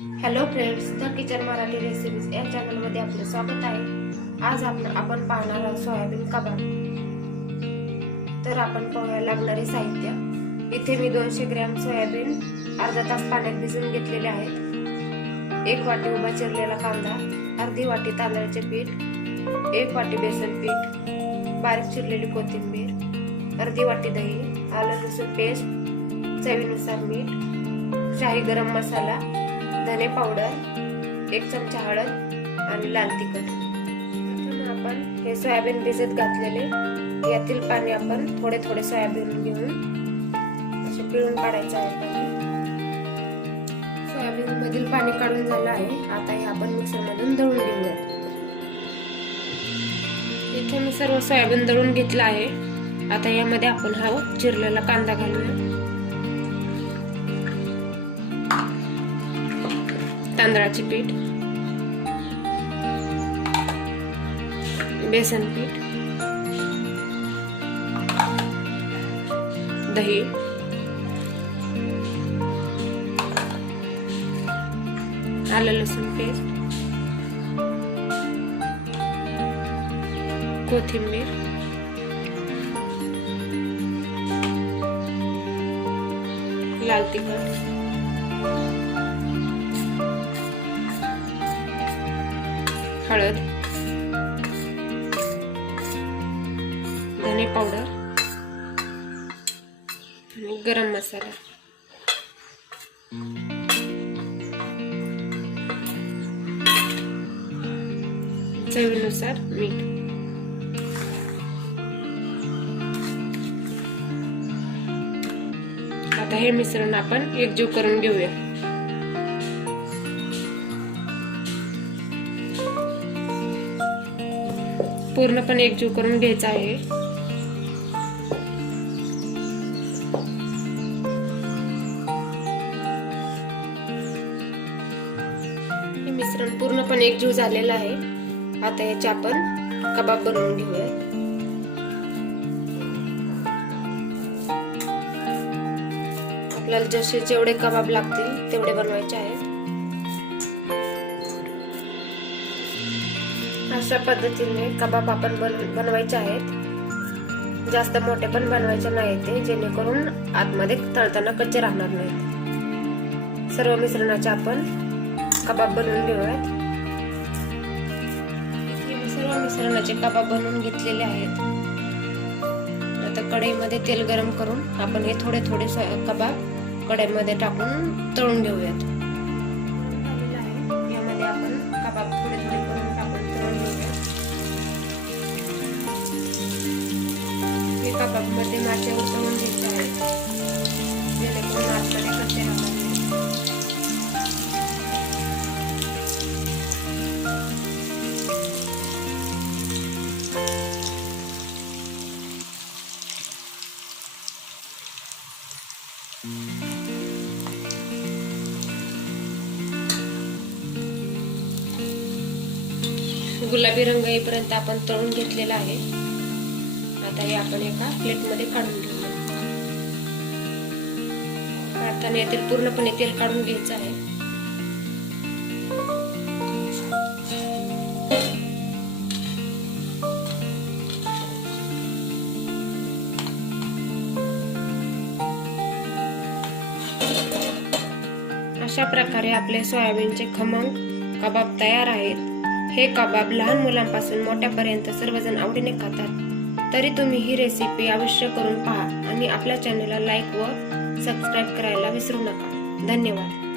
Hello friends, the kitchen Marathi recipes या चॅनलमध्ये आपले स्वागत आहे। आज आपण पाहणार आहोत सोयाबीन कबाब। तर आपण पाहूया लागणारे साहित्य। इथे मी 200 ग्रॅम सोयाबीन अर्धा तास पाण्यात भिजवून घेतलेले आहेत। 1 वाटी उभा चिरलेला कांदा, अर्धी वाटी तांदळाचे पीठ, 1 वाटी बेसन पीठ, बारीक चिरलेली कोथिंबीर, अर्धी वाटी दही, आलं लसूण पेस्ट, चवीनुसार मीठ, शाही गरम मसाला, धने पावडर, 1 चमचा हळद आणि लाल तिखट। प्रथम आपण हे सोयाबीन भिजत घातलेले यातील पाणी आपण थोडे थोडे सोयाबीन घेऊन असे पिळून काढायचे आहे। सोयाबीन मधील पाणी काढून झालं आहे। आता हे आपण मिक्सर मधून दळून घेऊया। इथे मी सर्व सोयाबीन दळून घेतला आहे। आता यामध्ये आपण हा चिरलेला कांदा घालूया, तांदळाचे पीठ, बेसन पीठ, दही, आलं लसूण पेस्ट, कोथिंबीर, लाल तिखट, हळद, धने पावडर आणि गरम मसाला। चवीनुसार मीठ। आता हे मिश्रण आपण एकजीव करून घेऊया। पूर्णपणे एकजीव करून घ्यायचा आहे। हे मिश्रण पूर्णपणे एकजीव झालेलं आहे। आता याचे आपण कबाब बनवून घेऊया। आपल्याला जसे जेवढे कबाब लागतील तेवढे बनवायचे आहेत। अशा पद्धतीने कबाब आपण बनवायचे आहेत। जास्त मोठे पण बनवायचे नाहीत ते, जेणेकरून आतमध्ये तळताना कच्चे राहणार नाहीत। सर्व मिश्रणाचे आपण कबाब बनवून घेऊयात। इथे मी सर्व मिश्रणाचे कबाब बनवून घेतलेले आहेत। आता कढईमध्ये तेल गरम करून आपण हे थोडे थोडे कबाब कढईमध्ये टाकून तळून घेऊयात। यामध्ये आपण कबाब थोडे थोडे करून टाकून तळून घेऊयात। हे कबाब मध्ये मासे उतरवून घ्यायचे आहेत, जेणेकरून आतमध्ये कच्चे राहणार नाही। गुलाबी रंग येईपर्यंत आपण तळून घेतलेला आहे। आता हे आपण एका प्लेटमध्ये काढून घेऊया। काढताना यातील पूर्णपणे तेल काढून घ्यायचं आहे। अशा प्रकारे आपले सोयाबीनचे खमंग कबाब तयार आहेत। हे कबाब लहान मुलांपासून मोठ्यापर्यंत सर्वजण आवडीने खातात। तरी तुम्ही ही रेसिपी अवश्य करून पहा आणि आपल्या चॅनलला लाईक व सबस्क्राईब करायला विसरू नका। धन्यवाद।